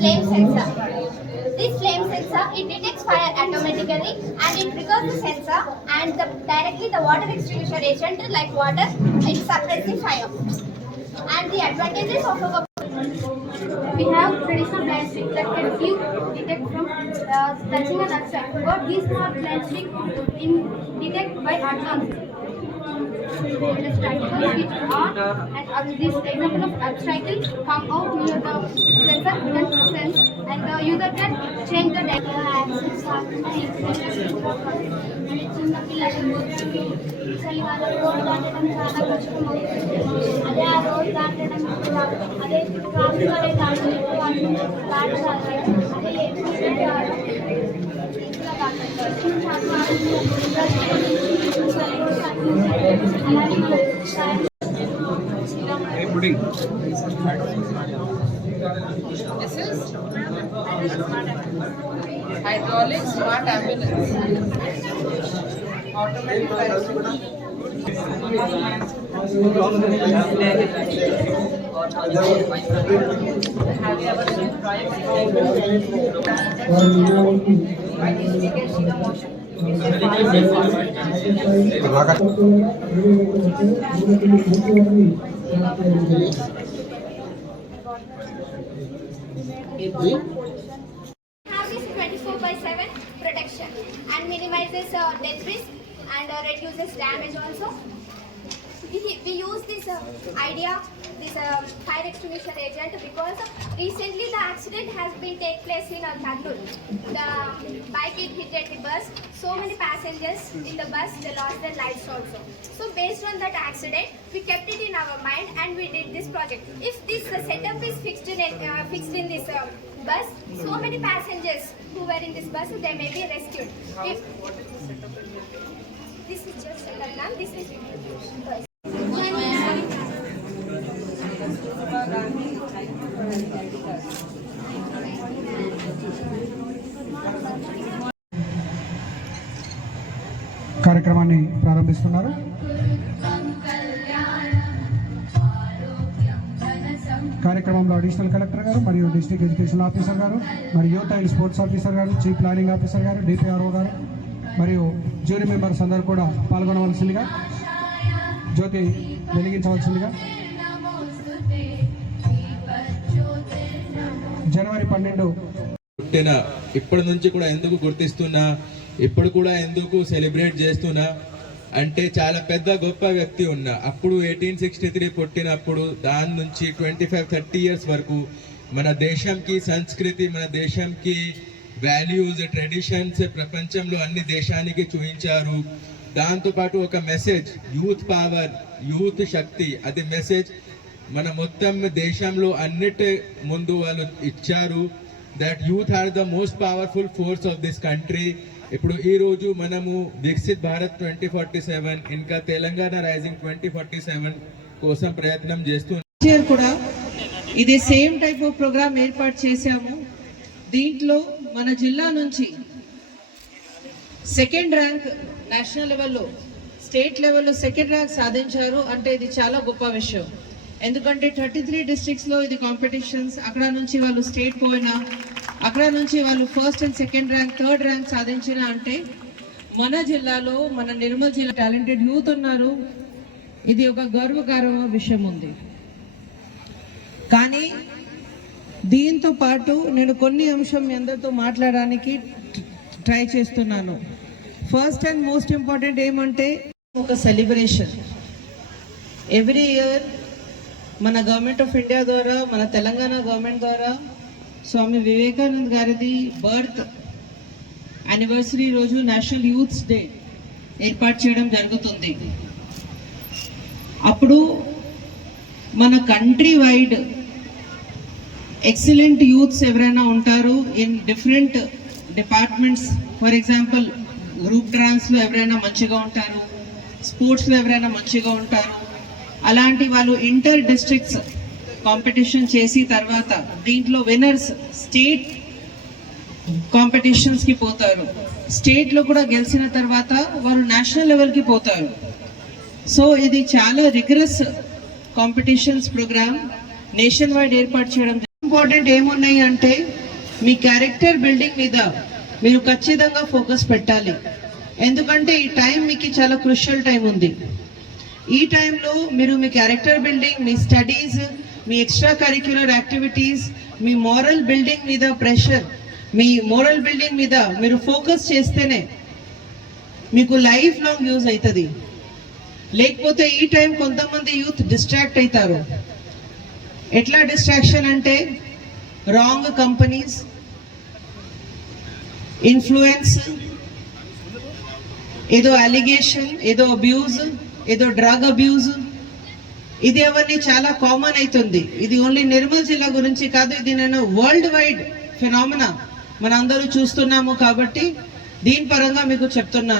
Flame sensor. This flame sensor, it detects fire automatically and it triggers the sensor and the, directly the water extinguisher agent like water, it suppresses the fire. And the advantages of the we have traditional blind stick that can view, detect from uh, touching an object, but these small blind stick in detect by advanced The strikers which are and uh, this example of obstacle come out near the sensor can sense and the user can change the data. చిన్న పిల్లలకి చలి వాళ్ళ road దాటడం చాలా కష్టం అవుతుంది అదే ఆ రోడ్ దాటడం కూడా అదే ట్రాఫిక్ అనే దాటడం వాళ్ళు దాటాలి అదే ఎప్పుడు This is hydraulic smart ambulance. Automatic. Have you ever seen Harvest 24 by 7 protection and minimizes uh, death risk and uh, reduces damage also. We, use this uh, idea, this uh, fire extinguisher agent because recently the accident has been take place in uh, Kannur. The bike it hit at the bus. So many passengers in the bus they lost their lives also. So based on that accident, we kept it in our mind and we did this project. If this uh, setup is fixed in uh, fixed in this uh, bus, so many passengers who were in this bus they may be rescued. If this is just ma'am. This is bus. కార్యక్రమాన్ని ప్రారంభిస్తున్నారు. కార్యక్రమంలో additional collector గారు మరియు district education officer గారు మరియు youth and sports officer గారు chief planning officer గారు DPRO గారు మరియు జ్యూరీ మెంబర్స్ అందరూ కూడా పాల్గొనవలసిందిగా జ్యోతి వెలిగించవలసిందిగా జనవరి పన్నెండు. పుట్టిన ఇప్పటి నుంచి కూడా ఎందుకు గుర్తిస్తున్నా ఇప్పుడు కూడా ఎందుకు సెలబ్రేట్ చేస్తున్నా అంటే చాలా పెద్ద గొప్ప వ్యక్తి ఉన్నా. అప్పుడు ఎయిటీన్ సిక్స్టీ త్రీ పుట్టినప్పుడు దాని నుంచి ట్వంటీ ఫైవ్ థర్టీ ఇయర్స్ వరకు మన దేశంకి సంస్కృతి మన దేశంకి వాల్యూస్ ట్రెడిషన్స్ ప్రపంచంలో అన్ని దేశానికి చూపించారు దాంతోపాటు ఒక మెసేజ్ యూత్ పవర్ యూత్ శక్తి. అది మెసేజ్ మన మొత్తం దేశంలో అన్నిటి ముందు వాళ్ళు ఇచ్చారు that youth are the most powerful force of this country ఇప్పుడు ఈ రోజు మనము Viksit Bharat twenty forty seven ఇంకా Telangana rising twenty forty seven కోసం ప్రయత్నం చేస్తూ కూడా ఇదే సేమ్ టైప్ ఆఫ్ ప్రోగ్రామ్ ఏర్పాటు చేశాము. దీంట్లో మన జిల్లా నుంచి సెకండ్ ర్యాంక్ నేషనల్ లెవెల్లో స్టేట్ లెవెల్లో సెకండ్ ర్యాంక్ సాధించారు. అంటే ఇది చాలా గొప్ప విషయం. ఎందుకంటే థర్టీ త్రీ డిస్ట్రిక్ట్స్లో ఇది కాంపిటీషన్స్ అక్కడ నుంచి వాళ్ళు స్టేట్ పోయినా అక్కడ నుంచి వాళ్ళు first and second rank third rank సాధించిన అంటే మన జిల్లాలో మన నిర్మల్ జిల్లా టాలెంటెడ్ యూత్ ఉన్నారు. ఇది ఒక గర్వకారమ విషయం ఉంది. కానీ దీంతో పాటు నేను కొన్ని అంశం ఎందరితో మాట్లాడడానికి ట్రై చేస్తున్నాను. ఫస్ట్ అండ్ మోస్ట్ ఇంపార్టెంట్ ఏమంటే ఒక సెలబ్రేషన్ ఎవ్రీ ఇయర్ మన గవర్నమెంట్ ఆఫ్ ఇండియా ద్వారా మన తెలంగాణ గవర్నమెంట్ ద్వారా స్వామి వివేకానంద్ గారిది బర్త్ యానివర్సరీ రోజు నేషనల్ యూత్స్ డే ఏర్పాటు చేయడం జరుగుతుంది. అప్పుడు మన కంట్రీ వైడ్ ఎక్సలెంట్ యూత్స్ ఎవరైనా ఉంటారు in different departments for example group డ్రాన్స్లో ఎవరైనా మంచిగా ఉంటారు స్పోర్ట్స్లో ఎవరైనా మంచిగా ఉంటారు అలాంటి వాళ్ళు ఇంటర్ డిస్ట్రిక్ట్స్ కాంపిటీషన్ చేసి తర్వాత దీంట్లో విన్నర్స్ స్టేట్ కాంపిటీషన్స్కి పోతారు. స్టేట్లో కూడా గెలిచిన తర్వాత వారు నేషనల్ లెవెల్కి పోతారు. సో ఇది చాలా rigorous competitions programme nationwide ఏర్పాటు చేయడం ఇంపార్టెంట్ ఏమున్నాయి అంటే మీ క్యారెక్టర్ బిల్డింగ్ మీద మీరు ఖచ్చితంగా ఫోకస్ పెట్టాలి. ఎందుకంటే ఈ టైం మీకు చాలా క్రుషియల్ టైం ఉంది. ఈ టైంలో మీరు మీ క్యారెక్టర్ బిల్డింగ్ మీ స్టడీస్ మీ ఎక్స్ట్రా కరిక్యులర్ యాక్టివిటీస్ మీ మోరల్ బిల్డింగ్ మీద ప్రెషర్ మీ మోరల్ బిల్డింగ్ మీద మీరు ఫోకస్ చేస్తేనే మీకు లైఫ్ లాంగ్ యూజ్ అవుతుంది లేకపోతే ఈ టైం కొంతమంది యూత్ డిస్ట్రాక్ట్ అవుతారు ఎట్లా డిస్ట్రాక్షన్ అంటే రాంగ్ కంపెనీస్ ఇన్ఫ్లుయెన్స్ ఏదో అలిగేషన్ ఏదో అబ్యూజ్ ఏదో డ్రగ్ అబ్యూజ్. ఇది అవన్నీ చాలా కామన్ అవుతుంది ఇది ఓన్లీ నిర్మల్ జిల్లా గురించి కాదు ఇది నేను వరల్డ్ వైడ్ ఫినామినా. మనందరూ చూస్తున్నాము కాబట్టి దీని పరంగా మీకు చెప్తున్నాను.